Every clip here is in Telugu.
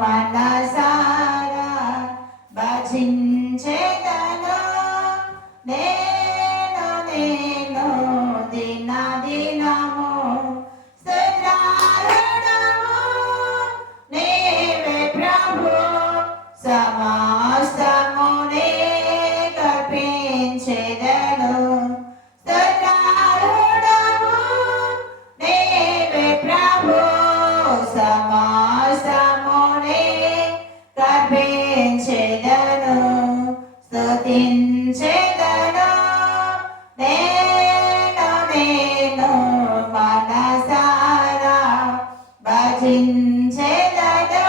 మనసారా భజించెదను నేను దిన దినము స్తోత్రార్హుడవు నీవే ప్రభు సమస్తమునే కల్పించెదను స్తోత్రార్హుడవు నీవే ప్రభు సమస్తమునే కల్పించెదను స్తుతించెదను నేను మనసారా భజించెదను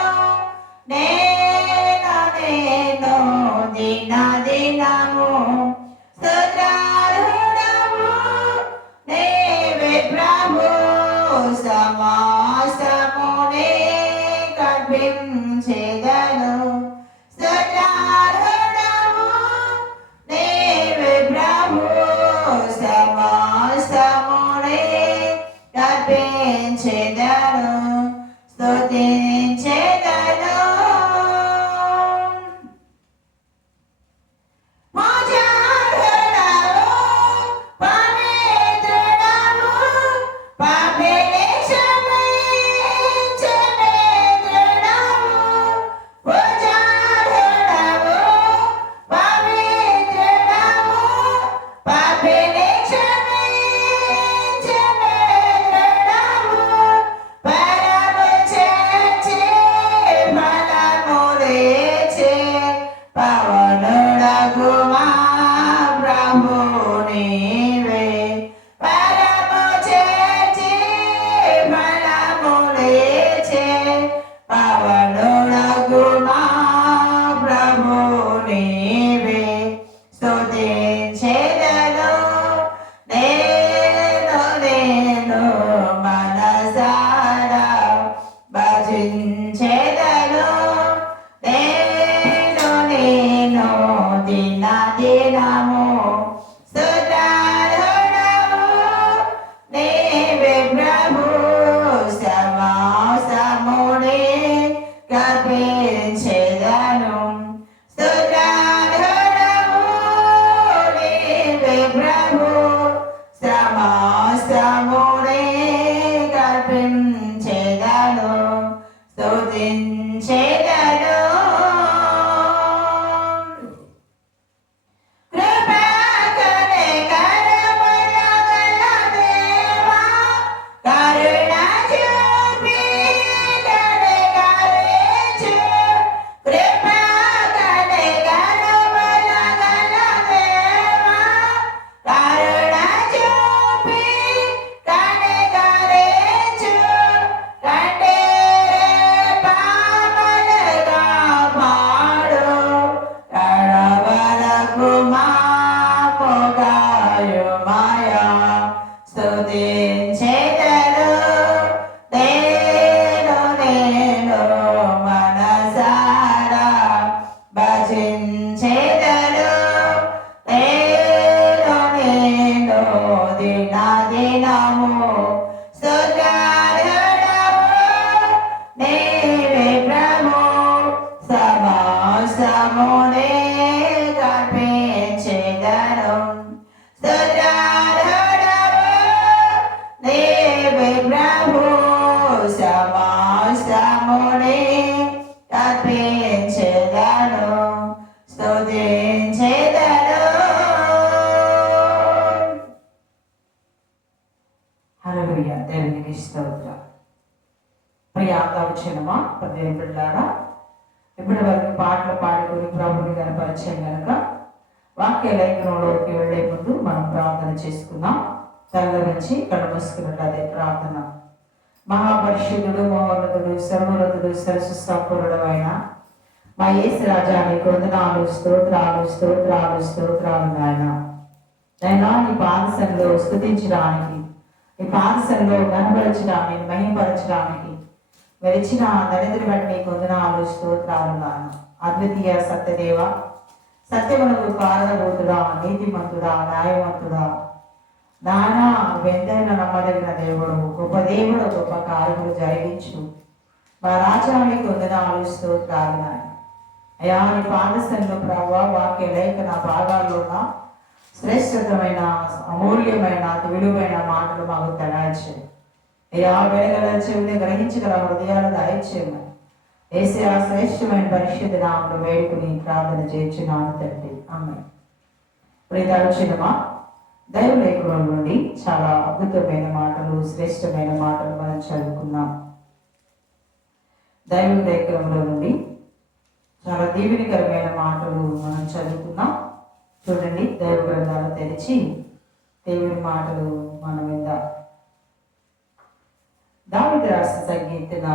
నేను దిన దినము స్తోత్రార్హుడవు నీవే ప్రభు సమస్తమునే కల్పించెదను స్తోత్రార్హుడవు నీవే ప్రభు సమస్తమునే కల్పించెదను స్తుతించెదను దేవునికి స్తోత్రం. ప్రియాక్షణమా పదేం పిల్లారా, ఇప్పటి వరకు పాటలు పాడుకొని ప్రభుని కనపరిచాం కనుక వాక్య లేఖనంలోకి వెళ్లే ముందు మనం ప్రార్థన చేసుకుందాం. తల నుంచి కళ్ళు మూసుకున్నట్లు అదే ప్రార్థన. మహాపరిశుద్ధుడు, మహోన్నతుడు, సర్వోన్నతుడు, సరస్సు సంపూర్ణుడు అయిన మా యేసు రాజా నీకు వందనాలు, స్తోత్రాలు స్తోత్రాలు స్తోత్రాలు నాయన. నైనా నీ పాదసంలో స్తుతించడానికి, నీ పాదసంలో కనపరచడానికి, మహిమపరచడానికి వెలిచిన దరిద్ర బట్టి నీకు వందనాలు స్తోత్రాలు నాయన. అద్వితీయ సత్యదేవ, సత్యమునకు కారణభూతుడా, నీతిమంతుడా, న్యాయవంతుడా నాయన, నువ్వెంతైనా నమ్మదగిన దేవుడు, గొప్ప దేవుడు, గొప్ప కార్యములు జరిగించు. మా రాజ్యానికి వందనాలు స్తోత్రాలు. అయ్యా నీ పాదశంలో ప్రభావ వాక్య లేఖన భాగాల్లో ఉన్న శ్రేష్టమైన అమూల్యమైన విలువైన మాటలు మాకు తెలియచేయండి. అయ్యా వెలగల చెవిని గ్రహించగల హృదయాలు దయచేయమని వేసే ఆ శ్రేష్టమైన పరిశుద్ధ నామను వేడుకుని ప్రార్థన చేయించున్నాను తండ్రి. ఆమేన్. ప్రియదర్శనమా దైవ లేఖలో నుండి చాలా అద్భుతమైన మాటలు శ్రేష్టమైన మాటలు మనం చదువుకున్నాం. దైవ లేఖనంలో నుండి చాలా దీవెనకరమైన మాటలు మనం చదువుకున్నాం. చూడండి, దైవ గ్రంథాలు తెరిచి దేవుని మాటలు మనం విందాం. దావీదు రాసిన సంకీర్తన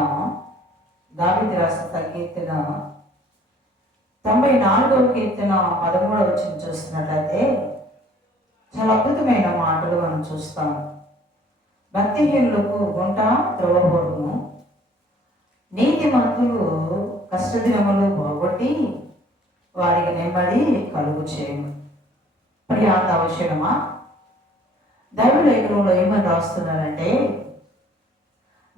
94వ కీర్తన 13వ వచనం చూస్తున్నట్లయితే చాలా అద్భుతమైన మాటలు మనం చూస్తాం. భక్తిహీనులకు గుంట త్రోవబోడును, నీతిమంతులు కష్టదినములు పోగొట్టి వారికి నెమ్మది కలుగు చేయను. ప్రియాంత అవసరమా? దైవ లేఖనంలో ఏమని రాస్తున్నారంటే,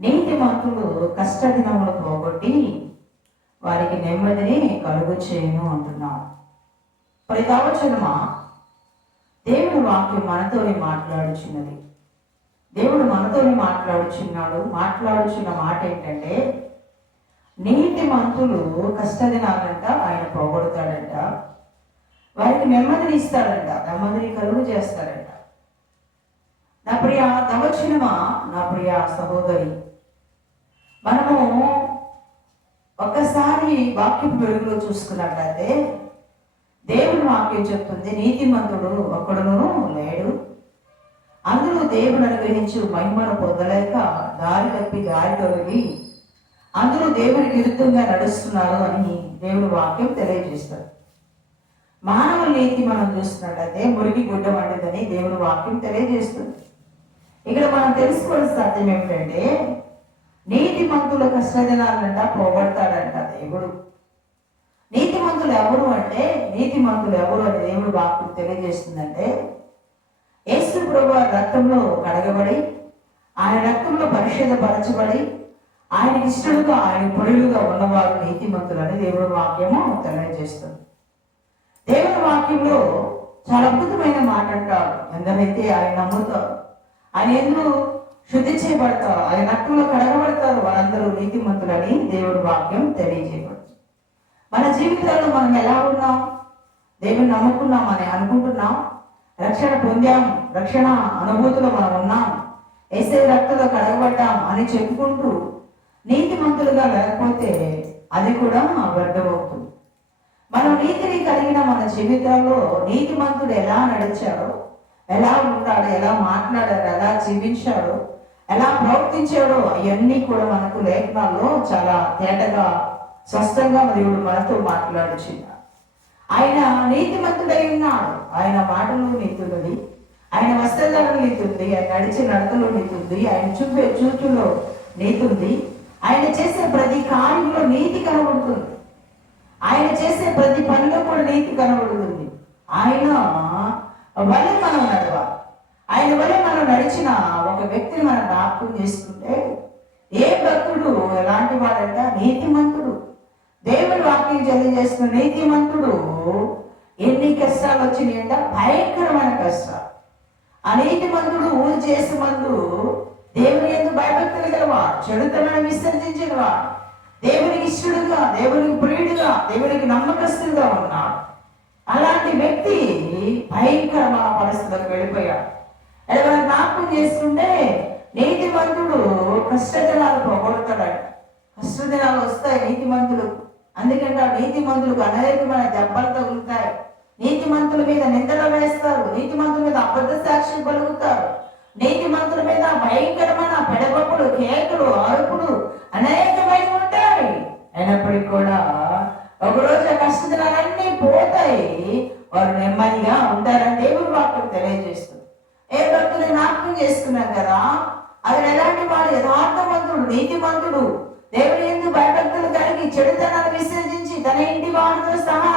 నీతిమంతులు కష్టదినములు పోగొట్టి వారికి నెమ్మదిని కలుగు చేయను అంటున్నారు. ప్రతివచనమా దేవుడు వాక్యం మనతోనే మాట్లాడుచున్నది. దేవుడు మనతోనే మాట్లాడుచున్న మాట ఏంటంటే, నీతిమంతులు కష్టదినాలంట ఆయన పోగొడతాడంట, వారికి నెమ్మదిని ఇస్తాడంట, నెమ్మదిని కలుగు చేస్తాడంట. నా ప్రియ దవచనమా, నా ప్రియ సహోదరి, మనము ఒక్కసారి వాక్యం వెలుగులో చూసుకున్నట్లయితే దేవుని వాక్యం చెప్తుంది, నీతిమంతుడు ఒక్కడును లేడు, అందరూ దేవుడు అనుగ్రహించి మహిమను పొందలేక దారి తప్పి దారి తొలగి అందరూ దేవుడికి విరుద్ధంగా నడుస్తున్నారు అని దేవుని వాక్యం తెలియజేస్తారు. మానవ నీతి మనం చూస్తున్నట్లయితే మురికి గుడ్డ వంటిదని దేవుని వాక్యం తెలియజేస్తుంది. ఇక్కడ మనం తెలుసుకోవాల్సిన సత్యం ఏమిటంటే, నీతిమంతుల కష్టదినాలంట పోగొడతాడంట దేవుడు. నీతిమంతులు ఎవరు అంటే, నీతిమంతులు ఎవరు అని దేవుడు వాక్యం తెలియజేస్తుందంటే, యేసు ప్రభువు రక్తంలో కడగబడి ఆయన రక్తంలో పరిశుద్ధపరచబడి ఆయనకి ఇష్టలుగా ఆయన పొరులుగా ఉన్నవారు నీతిమంతులని దేవుడి వాక్యము తెలియజేస్తుంది. దేవుని వాక్యంలో చాలా అద్భుతమైన మాట అంటారు, ఎందరైతే ఆయన నమ్ముతారు, ఆయన ఎందుకు శుద్ధి చేయబడతారు, ఆయన రక్తంలో కడగబడతారు, వారందరూ నీతిమంతులని దేవుడి వాక్యం తెలియజేయబడుతుంది. మన జీవితాల్లో మనం ఎలా ఉన్నాం? దేవుని నమ్ముకున్నాం అని అనుకుంటున్నాం, రక్షణ పొందాం, రక్షణ అనుభూతిలో మనం ఉన్నాం, యేసయ్య రక్తంలో కడగబడ్డాం అని చెప్పుకుంటూ నీతిమంతులుగా లేకపోతే అది కూడా వ్యర్థమవుతుంది. మనం నీతిని కలిగిన మన జీవితంలో నీతిమంతుడు ఎలా నడిచాడో, ఎలా ఉంటాడో, ఎలా మాట్లాడాడో, ఎలా జీవించాడో, ఎలా ప్రవర్తించాడో అవన్నీ కూడా మనకు లేఖనాల్లో చాలా తేటగా స్పష్టంగా దేవుడు మనతో మాట్లాడుచున్నాడు. ఆయన నీతిమంతుడై ఉన్నాడు, ఆయన మాటలు నీతున్నది, ఆయన వస్త్రధారణ నీతుంది, ఆయన నడిచే నడతలో నీతుంది, ఆయన చూపే చూచులో నీతుంది, ఆయన చేసే ప్రతి కార్యంలో నీతి కనబడుతుంది, ఆయన చేసే ప్రతి పనిలో కూడా నీతి కనబడుతుంది. ఆయన వల్ల మనం నడవాలి. ఆయన వల్ల మనం నడిచిన ఒక వ్యక్తిని మనం జ్ఞాపకం చేసుకుంటే, ఏ భక్తుడు ఎలాంటి వాడంట? నీతిమంతుడు. దేవుని వాక్యం తెలియజేస్తున్న నీతిమంతుడు ఎన్ని కష్టాలు వచ్చినాయంట? భయంకరమైన కష్టాలు. ఆ నీతిమంతుడు ఊరు చేసే మందు దేవుని ఎందుకు భయభక్తులు గలవాడు, చెడుతనం విసర్జించినవాడు, దేవునికి ఇష్టడుగా, దేవునికి ప్రియుడుగా, దేవునికి నమ్మకస్తుడుగా ఉన్నాడు. అలాంటి వ్యక్తి భయంకరమైన పరిస్థితులకు వెళ్ళిపోయాడు. అది మనం జ్ఞాపకం చేసుకుంటే, నీతిమంతుడు కష్టదినాలు పోగొడతాడు. కష్టదినాలు వస్తాయి నీతిమంతుడు. అందుకంటే నీతిమంతులకు అనేకమైన దెబ్బలు తగులుతాయి, నీతిమంతుల మీద నిందలు వేస్తారు, నీతిమంతుల మీద అబద్ధ సాక్ష్యం పలుకుతారు, నీతిమంతుల మీద భయంకరమైన పెడబొప్పులు, కేకలు, అరుపులు అనేకమైన ఉంటాయి. అయినప్పటికీ కూడా ఒకరోజు కష్టదినాలన్నీ పోతాయి, వారు నెమ్మదిగా ఉంటారని దేవుని వాక్యం తెలియజేస్తుంది. ఏ భక్తులు జ్ఞాపకం చేసుకున్నాం కదా, అతను ఎలాంటి వాడు? యథార్థవంతుడు, నీతిమంతుడు, దేవుని యందు భయభక్తులు కలిగి చెడుతనాన్ని విసర్జించి తన ఇంటి వారితో సహా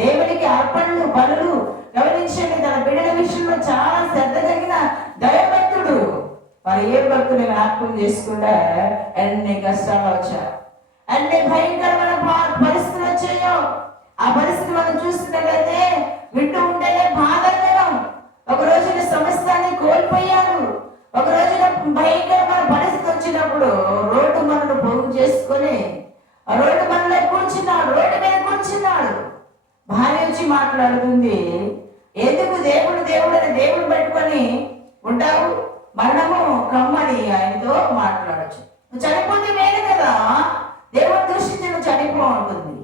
దేవునికి అర్పణలు, బలులు గమనించండి, తన బిడ్డల విషయంలో చాలా శ్రద్ధ కలిగిన దైవభక్తుడు. మరి ఏ భక్తులు జ్ఞాపకం చేసుకుంటే ఎన్ని కష్టాలు వచ్చాయి, అన్ని భయంకరమైన పరిస్థితులు వచ్చాయో ఆ పరిస్థితి మనం చూస్తున్నట్లయితే వింటూ ఉంటేనే బాధాకరం. ఒక రోజున సమస్తాన్ని కోల్పోయాడు. ఒక రోజున భయంకరమైన పరిస్థితి వచ్చినప్పుడు రోడ్డు మనను పోగు చేసుకొని ఆ రోడ్డు మనలో కూర్చున్నాడు, రోడ్డు మీద కూర్చున్నాడు. భార్య వచ్చి మాట్లాడుతుంది, ఎందుకు దేవుడు దేవుడు అని దేవుడు పెట్టుకొని ఉంటావు, మరణము కమ్మని ఆయనతో మాట్లాడచ్చు. నువ్వు చనిపోతే మేలు కదా, దేవుడు దృష్టించి నువ్వు చనిపో ఉంటుంది.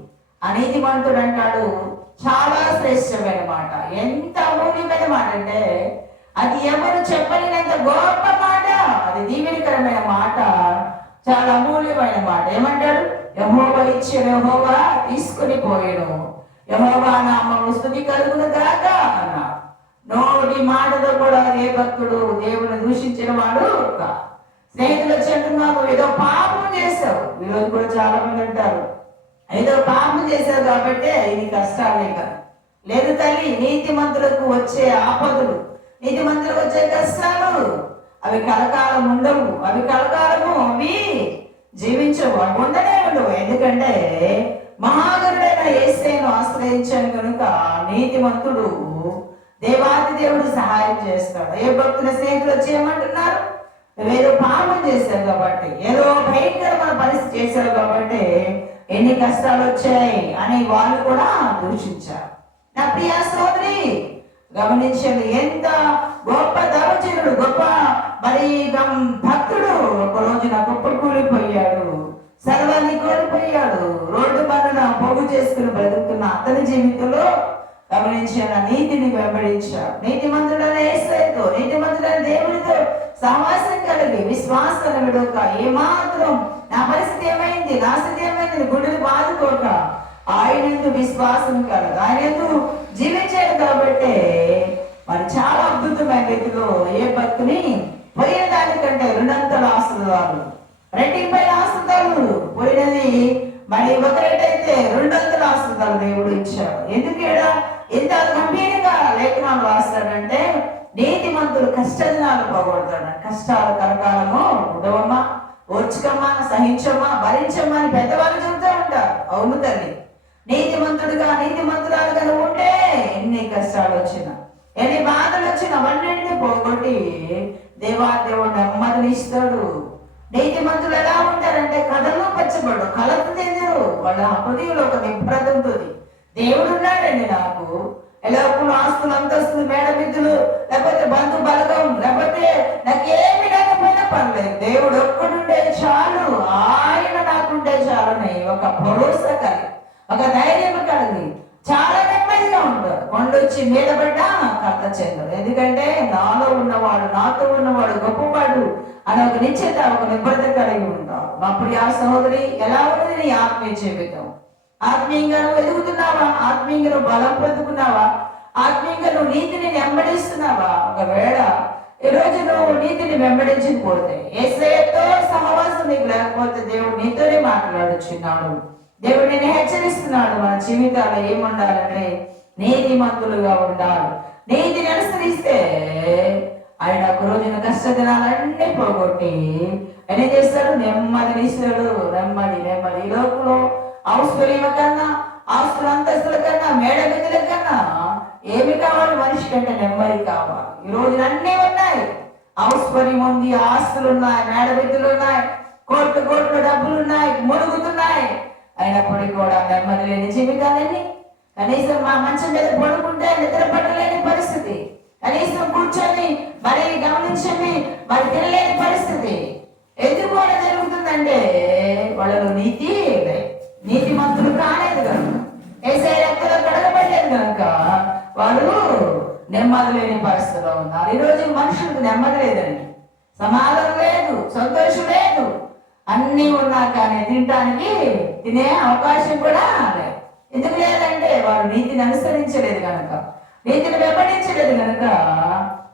అనీతిమంతుడు అంటాడు చాలా శ్రేష్టమైన మాట, ఎంత అమూల్యమైన మాట అంటే అది ఎవరు చెప్పలేనంత గొప్ప మాట. అది దీవెనకరమైన మాట, చాలా అమూల్యమైన మాట. ఏమంటాడు? యెహోవా ఇచ్చిన యెహోవా తీసుకుని పోయాడు, యెహోవా నామము స్తుతి కలుగును గాక అన్నా. నోటి మాటతో కూడా ఏ భక్తుడు దేవుని దూషించిన వాడు. స్నేహితులు వచ్చి అంటున్నావు ఏదో పాపం చేసావు. ఈరోజు కూడా చాలా మంది అంటారు ఏదో పాపం చేశావు కాబట్టి ఇది కష్టాలే కదా. లేదు తల్లి, నీతిమంతులకు వచ్చే ఆపదలు, నీతిమంతులకు వచ్చే కష్టాలు అవి కలకాలం ఉండవు. అవి కలకాలము అవి జీవించవు, అవి ఉండనే ఉండవు. ఎందుకంటే మహాగరుడైన యేసయ్యను ఆశ్రయించాను కనుక నీతిమంతుడు దేవాది దేవుడు సహాయం చేస్తాడు. ఏ భక్తుల స్నేహితులు వచ్చి ఏమంటున్నారు? ఏదో పాపం చేశావు కాబట్టి, ఏదో భయంకరమైన పరిస్థితి చేశావు కాబట్టి ఎన్ని కష్టాలు వచ్చాయి అని వాళ్ళు కూడా దూషించారు. నా ప్రియ సోదరి గమనించండి, ఎంత గొప్ప దైవజనుడు, గొప్ప మరి భక్తుడు ఒక రోజున కుప్పలు కూలిపోయాడు, సర్వాన్ని కోల్పోయాడు. రోడ్డు పనున పోగు చేసుకుని బ్రతుకుతున్న అతని జీవితంలో గమనించిన నీతిని వెంబడించాడు. నీతిమంతుడైన యేసయ్యతో, నీతిమంతుడైన దేవునితో సహవాసం కలిగి విశ్వాసాన్ని విడవక, ఏమాత్రం నా పరిస్థితి ఏమైంది, నా స్థితి ఏమైంది గుండెలు బాదుకోక ఆయన విశ్వాసం కలదు, ఆయన జీవించాడు. కాబట్టి మరి చాలా అద్భుతమైన రీతిలో ఏ భక్తుని పోయిన దానికంటే రెండంతల ఆస్తుదారులు, రెట్టింపై ఆస్తుదారులు. పోయినది మరి ఒకరేటైతే రెండంతల ఆస్తుదారు దేవుడు ఇచ్చాడు. ఎందుకేడా ఇంత గంభీరంగా లేఖనాలు రాస్తాడంటే నీతిమంతులు కష్టదినాలు పోగొడతాడు. కష్టాలు కలకాలము ఉండవమ్మా, ఓర్చుకమ్మా, సహించమ్మా, భరించమ్మా అని పెద్దవాళ్ళు చెబుతూ ఉంటారు. అవును తల్లి, నీతిమంతుడుగా నీతిమంతురాలుగా ఉంటే ఎన్ని కష్టాలు వచ్చినా, ఎన్ని బాధలు వచ్చినా అవన్నింటినీ పోగొట్టి దేవుడు నెమ్మదిని ఇస్తాడు. నీతిమంతులు ఎలా ఉంటారంటే కథల్లో పచ్చబడు, కలత చెందరు. వాళ్ళ హృదయంలో ఒక నిబ్రత ఉంటుంది. దేవుడు ఉన్నాడండి నాకు, ఎలాప్పుడు ఆస్తులు, అంతస్తులు, మేడమిద్దులు, లేకపోతే బంధు బలగం, లేకపోతే నాకేమి లేకపోయినా పర్లేదు, దేవుడు ఒక్కడుంటే చాలు, ఆయన నాకుంటే చాలని ఒక భరోసా కలిగి, ఒక ధైర్యం కలిగి చాలా నెమ్మదిగా ఉంటారు. కొండొచ్చి మీద పడ్డా కర్త చెందరు. ఎందుకంటే నాలో ఉన్నవాడు, నాతో ఉన్నవాడు గొప్పవాడు అని ఒక నిశ్చిత, ఒక నిబద్ధత కలిగి ఉంటావు. మా ప్రియ సహోదరి, ఎలా ఉన్నది నీ ఆత్మీయ జీవితం? ఆత్మీయంగా నువ్వు ఎదుగుతున్నావా? ఆత్మీయంగా నువ్వు బలం పొందుకున్నావా? ఆత్మీయంగా నువ్వు నీతిని వెంబడిస్తున్నావా? ఒకవేళ ఈ రోజు నువ్వు నీతిని వెంబడించకపోతే, యేసయ్యతో సహవాసం నీకు లేకపోతే దేవుడు నీతోనే మాట్లాడుచున్నాడు. దేవుడు నేను హెచ్చరిస్తున్నాడు. మన జీవితాలు ఏముండాలంటే నీతిమంతులుగా ఉండాలి. నీతిని అనుసరిస్తే ఆయన ఒక రోజున కష్టదినాలన్నీ పోగొట్టి ఆయన ఏం చేస్తాడు? నెమ్మదిని ఇస్తాడు. నెమ్మది నెమ్మది. ఈ లోకంలో ఔశ్వర్యం కన్నా, ఆస్తుల అంతస్తుల కన్నా, మేడమిద్దుల కన్నా ఏమి కావాలి మనిషి కంటే? నెమ్మది కావాలి. ఈ రోజున అన్నీ ఉన్నాయి. ఔశ్వర్యం ఉంది, ఆస్తులు ఉన్నాయి, మేడమిద్దులు ఉన్నాయి, కోట్లు కోట్లు డబ్బులు ఉన్నాయి, మునుగుతున్నాయి. అయినప్పటికీ కూడా నెమ్మది లేని జీవితాలన్నీ. కనీసం మా మంచం మీద పడుకుంటే నిద్ర పట్టలేని పరిస్థితి, కనీసం కూర్చొని మరి గమనించండి మరి తినలేని పరిస్థితి. ఎందుకు అలా జరుగుతుందంటే వాళ్ళలో నీతిమంతులు కాలేదు కనుక, యేసయ్య రక్తంలో కడగబడలేదు కనుక వాళ్ళు నెమ్మది లేని పరిస్థితిలో ఉన్నారు. ఈరోజు మనుషులకు నెమ్మది లేదండి, సమాధానం లేదు, సంతోషం లేదు. అన్నీ ఉన్నా కానీ తినడానికి తినే అవకాశం కూడా లేదు. ఎందుకు లేదంటే వారు నీతిని అనుసరించలేదు కనుక, నీతిని వెంబడించలేదు కనుక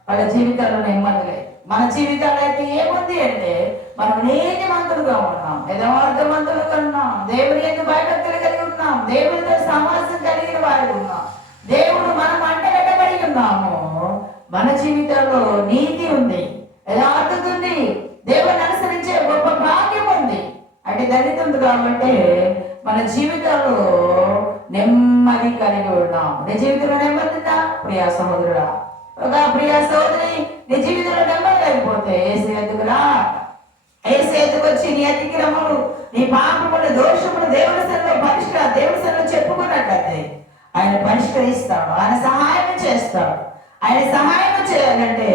వాళ్ళ జీవితాల్లో నెమ్మది లేదు. మన జీవితాలు అయితే ఏముంది అంటే మనం నీతిమంతులుగా ఉన్నాం, యథార్థవంతులుగా ఉన్నాం, దేవుని యందు భయభక్తులు కలిగి ఉన్నాం, దేవునితో సమాసం కలిగిన వారు ఉన్నాం, దేవుడు మనం అంటగట్టబడి ఉన్నాము. మన జీవితంలో నీతి ఉంది, యథార్థత ఉంది, దేవుని అనుసరించే గొప్ప భాగ్యం ఉంది. అంటే అంటే దళితంతులు అంటే మన జీవితంలో నెమ్మది కలిగి ఉన్నాం. నీ జీవితంలో నెమ్మది ఉందా ప్రియా సహోదరుడా? ఒక ప్రియా సహోదరి, నీ జీవితంలో నెమ్మది లేకపోతే ఏసేందుకు వచ్చి నీ అతిక్రమములు, నీ పాపములు, దోషములు దేవుని సన్నిధిలో చెప్పుకున్నట్లయితే ఆయన పరిష్కరిస్తాడు, ఆయన సహాయం చేస్తాడు. ఆయన సహాయం చేయాలంటే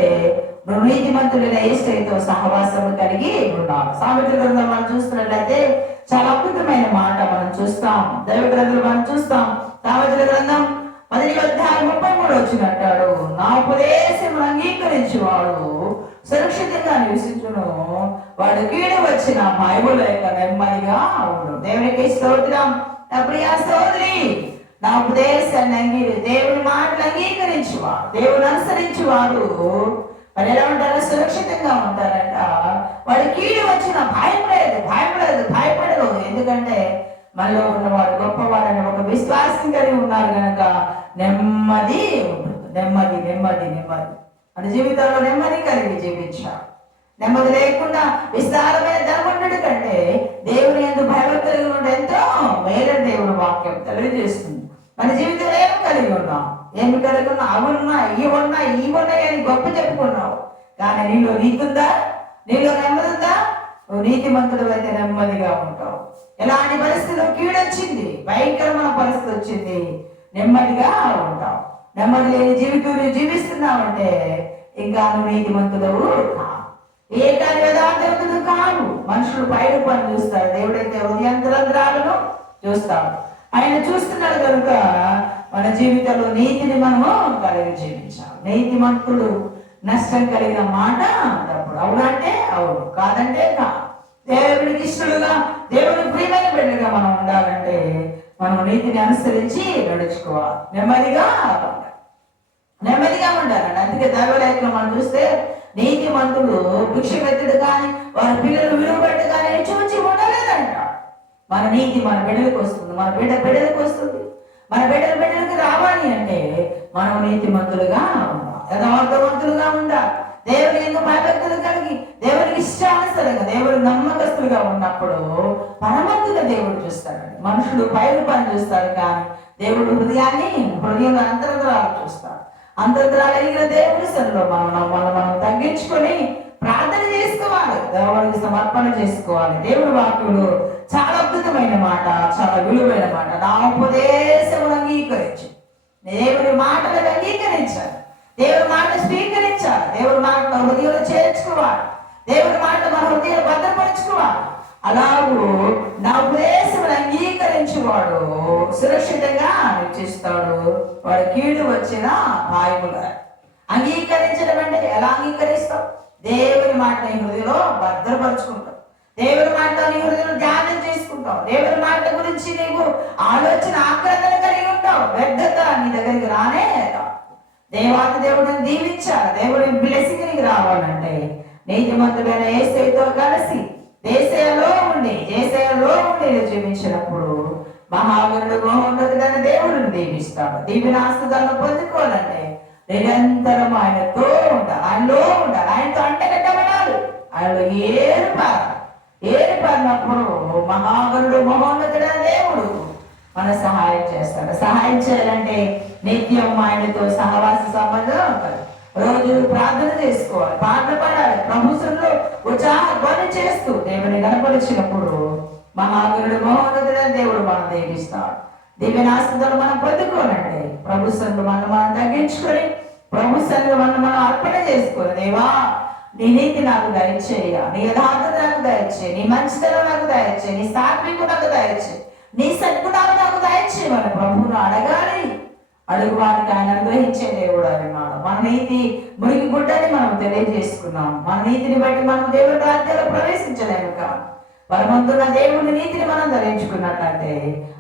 నువ్వు నీతిమంతుడైన యేసుతో సహవాసము కలిగి ఉన్నావు. సామెతల గ్రంథం మనం చూస్తున్నట్లయితే చాలా అద్భుతమైన మాట మనం చూస్తాం. దైవ గ్రంథాలు మనం చూస్తాం. సామెతల గ్రంథం 18:33 అంటాడు, నా ఉపదేశమును అంగీకరించేవాడు సురక్షితంగా నివసించును, వాడు కీడు వచ్చిన భయముల యొక్క నెమ్మదిగా ఉండు. దేవునికి స్తోత్రం. నా ప్రియా సోదరి, నా ఉపదేశాన్ని దేవుని మాటలు అంగీకరించేవాడు, దేవుని అనుసరించేవాడు వాళ్ళు ఎలా ఉంటారో సురక్షితంగా ఉంటారంట. వాడు కీడు వచ్చిన భయపడరు. ఎందుకంటే మనలో ఉన్నవాడు గొప్పవాడని ఒక విశ్వాసం కలిగి ఉన్నారు కనుక నెమ్మది నెమ్మది నెమ్మది నెమ్మది మన జీవితంలో నెమ్మది కలిగి జీవించాలి. నెమ్మది లేకుండా విస్తారమైన ధనముండు కంటే దేవుని యందు భయభక్తులు కలిగి ఉంటే ఎంతో మేలని దేవుని వాక్యం తెలియజేస్తుంది. మన జీవితంలో ఏమి కలిగి ఉన్నాం? ఏమి కలిగి ఉన్నా? అవున్నా ఇవన్నా అని గొప్ప చెప్పుకున్నావు, కానీ నీలో నీకుందా? నీలో నెమ్మది ఉందా? నువ్వు నీతిమంతుడు అయితే నెమ్మదిగా ఉంటావు. ఎలాంటి పరిస్థితులు కీడొచ్చింది, భయంకరమైన పరిస్థితి వచ్చింది, నెమ్మదిగా ఉంటావు. నెమ్మది లేని జీవితం జీవిస్తున్నావంటే ఇంకా నువ్వు నీతిమంతుడవు కావు. ఏ కానీ యథార్థవంతుడు కాదు. మనుషులు పైన పని చూస్తారు, దేవుడైతే హృదయాంతరంధ్రాలను చూస్తాడు. ఆయన చూస్తున్నాడు కనుక మన జీవితంలో నీతిని మనము కలిగి జీవించాలి. నీతిమంతుడు నష్టం కలిగిన మాట తప్పుడు. అవునంటే అవును, కాదంటే కాదు. దేవుడికి ఇష్టలుగా, దేవుని ప్రియమైన బిడ్డగా మనం ఉండాలంటే మనం నీతిని అనుసరించి నడుచుకోవాలి. నెమ్మదిగా ఉండాలండి. అందుకే దైవలేఖనం మనం చూస్తే నీతిమంతుడు భిక్షమెత్తుడు కానీ వారి పిల్లలు విలువబెట్టు కానీ చూచి ఉండలేదంట. మన నీతి మన బిడ్డలకు వస్తుంది, మన బిడ్డలకు వస్తుంది. మన బిడ్డలకి రావాలి అంటే మనం నీతిమంతులుగా ఉండాలి, యథార్థవంతులుగా ఉండాలి. దేవుని ఎందుకు భయభక్తులు కలిగి దేవునికి ఇష్టానుసరంగా దేవుడు నమ్మకస్తులుగా ఉన్నప్పుడు పరమంతుగా దేవుడు చూస్తాడు. మనుషులు పైన పని చూస్తారు కానీ దేవుడు హృదయంలో అంతరంతరాలు చూస్తాడు. అంతరంతరాలు ఎరిగిన దేవుని సన్నిధిలో మనం తగ్గించుకొని ప్రార్థన చేసుకోవాలి, దేవుడికి సమర్పణ చేసుకోవాలి. దేవుడి వాక్యులు చాలా అద్భుతమైన మాట, చాలా విలువైన మాట. నా ఉపదేశమును అంగీకరించు. దేవుడి మాటలను అంగీకరించాలి, దేవుడి మాట స్వీకరించాలి, దేవుడి మాట మన హృదయంలో చేర్చుకోవాలి, దేవుడి మాట మన హృదయంలో భద్రపరచుకోవాలి. అలాగూ నా ఉపదేశమును అంగీకరించేవాడు సురక్షితంగా నివసిస్తాడు, వాడు కీడు వచ్చిన భయముగా. అంగీకరించడం అంటే ఎలా అంగీకరిస్తాం? దేవుని మాట నీ హృదయంలో భద్రపరుచుకుంటావు, దేవుని మాట నీ హృదయంలో ధ్యానం చేసుకుంటావు, దేవుని మాట గురించి నీకు ఆలోచన ఆక్రందన కలిగి ఉంటావు. వ్యర్థత నీ దగ్గరికి రానే దేవాతి దేవుడిని దీవించాలి. దేవుడి బ్లెస్సింగ్ నీకు రావాలంటే నీతిమంతుడైన యేసుతో కలిసి దేశంలో ఉండి జీవించినప్పుడు మహాగణుడు మహోన్నతుడైన దేవుడిని దీవిస్తాడు. దీవినాస్తులను పొందుకోవాలంటే నిరంతరం ఆయనతో ఉండాలి, ఆయనలో ఉండాలి, ఆయనతో అంటగట్టబడాలి. ఆయనలో ఏర్పడినప్పుడు మహాగణుడు మహోన్నతుడైన దేవుడు మన సహాయం చేస్తాడు. సహాయం చేయాలంటే నిత్యం ఆయనతో సహవాస సంబంధం ఉంటుంది. రోజు ప్రార్థన చేసుకోవాలి, పాటలు పాడాలి, ప్రభుత్వంలో ఉత్సాహధ్వని చేస్తూ దేవుని కనపరిచినప్పుడు మహాగణుడు మహోన్నతుడైన దేవుడు మనం దీవిస్తాడు. దివ్యనాస్తులు మనం పొందుకోనండి. ప్రభుత్వంలో మనం తగ్గించుకొని ప్రభుత్వంలో మనం అర్పణ చేసుకోవాలి. దేవా నీ నీతి నాకు దయచేయ, నీ యథార్థత నాకు దయచేయి, నీ మంచితనం నాకు దయచేయి, నీ సాత్వికు నాకు దయచేయి, నీ సద్గుణాలు నాకు దయచేయి. మన ప్రభువును అడగాలి, అడుగువానికి ఆయన అనుగ్రహించే దేవుడు అన్నాడు. మన నీతి మురికి గుడ్డని మనం తెలియజేసుకున్నాం. మన నీతిని బట్టి మనం దేవుడి రాజ్యాలు ప్రవేశించలేము. కాదు పరమంతున్న దేవుని నీతిని మనం ధరించుకున్నట్లయితే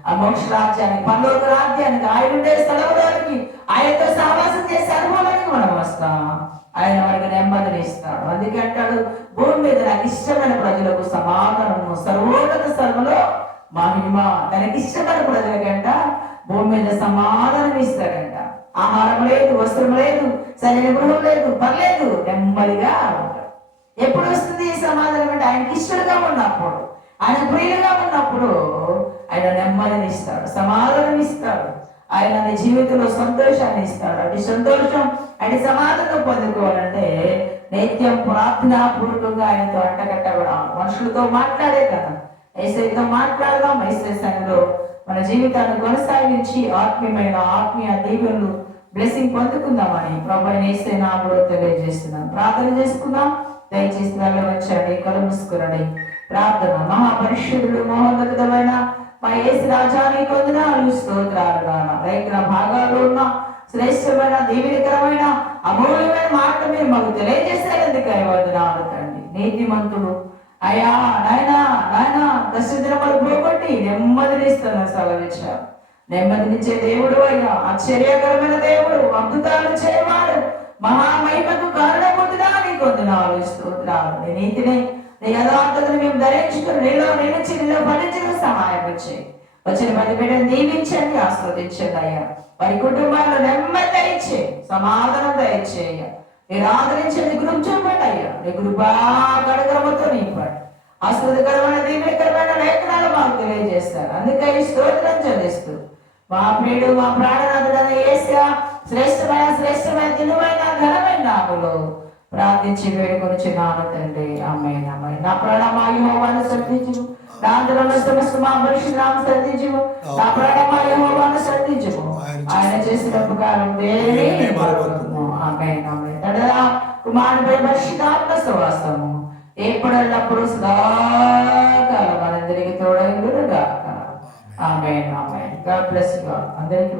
ఆ మోక్ష రాజ్యానికి, పరలోక రాజ్యానికి, ఆయన ఉండే స్థలంలోనికి, ఆయనతో సహవాసం చేసే అనుభవానికి మనం వస్తాం. ఆయన మనకు నెమ్మదిని ఇస్తాడు. అందుకే అంటాడు, భూమి మీద నాకు ఇష్టమైన ప్రజలకు సమాధానము సర్వోన్నత స్థలములో మహిమ. తనకి ఇష్టమైన ప్రజలకంట భూమి మీద సమాధానం ఇస్తాడంట. ఆహారం లేదు, వస్త్రం లేదు, సరైన గృహం లేదు, పర్లేదు, నెమ్మదిగా ఉంటాడు. ఎప్పుడు వస్తుంది ఈ సమాధానం అంటే ఆయనకి ఇష్టడుగా ఉన్నప్పుడు, ఆయన ప్రియులుగా ఉన్నప్పుడు ఆయన నెమ్మదిని ఇస్తాడు, సమాధానం ఇస్తాడు. ఆయన నీ జీవితంలో సంతోషాన్ని ఇస్తాడు. అటు సంతోషం అటు సమాధానం పొందుకోవాలంటే నిత్యం ప్రార్థనాపూర్వకంగా ఆయనతో అంటగట్టబడాలి. మనుషులతో మాట్లాడే కదా, యేసయ్యతో మాట్లాడదాం. యేసయ్య సన్నిధిలో మన జీవితాన్ని కొనసాగించి ఆత్మీయ దీవెనలు బ్లెస్సింగ్ పొందుకుందామని ప్రభువైన యేసయ్య నామములో తెలియజేస్తున్నాను. ప్రార్థన చేసుకుందాం. దయచేసి వెళ్ళవచ్చండి, కళ్ళు మూసుకురండి. ప్రార్థన. మహాపరిశుద్ధుడు మహోన్నతమైన మా యేసు రాజానికి వందనాలు, స్తోత్రాలు నాన్న. లేఖన భాగాల్లో ఉన్న శ్రేష్టమైన దీవెనకరమైన అమూల్యమైన మాట మీరు మాకు తెలియజేసేందుకు వందనాలు తండ్రి. నీతిమంతుడు అయ్యా నాయన దశదినములు పోగొట్టి నెమ్మదినిస్తున్న సెలవిచ్చారు. నెమ్మదినిచ్చే దేవుడు అయ్యా, ఆశ్చర్యకరమైన దేవుడు, అద్భుతాలు చేయవాడు, మహామహిమకు కారణమవుతున్నా నీకు వందనాలు, స్తోత్రాలు. నీ నీతిని నీ యథార్థతను మేము ధరించుకుని నీలో నిలిచి నీలో ఫలించడం సహాయం వచ్చాయి. వచ్చిన పది బిడ్డను దీవించండి, ఆస్వాదించండి అయ్యా. వారి కుటుంబాల్లో నెమ్మది దయచే, సమాధానం దయచేయ. మీరు ఆదరించండి, గురువు చూపండి అయ్యా. నీ కృపా కడగరమతో నింపండి. ఆస్వాదకరమైన దీవెనకరమైన లేఖనాలు మాకు తెలియజేస్తారు. అందుకే ఈ స్తోత్రం చెల్లిస్తూ మా ప్రియుడు మా ప్రాణనాథుడైన యేసయ్య శ్రేష్టమైన దినమైన ఘనమైన నామములో ప్రార్థించి వేడుకొనుచున్నాను తండ్రి. ఆమేన్ ఆమేన్. నా ప్రాణమా యెహోవాను స్తుతించుము, నా అంతరంగ సమస్తము మా పరిశుద్ధ నామమును స్తుతించుము. నా ప్రాణమా యెహోవాను స్తుతించుము, ఆయన చేసిన ఉపకారం దేనిని మరవకుము. ఆమేన్ ఆమేన్. తండ్రి కుమారుని పరిశుద్ధాత్మ సహవాసము ఎప్పుడెల్లప్పుడు సదాకాలం మనందరికీ తోడై ఉండును గాక. Amen amen. God bless you all. అందరికీ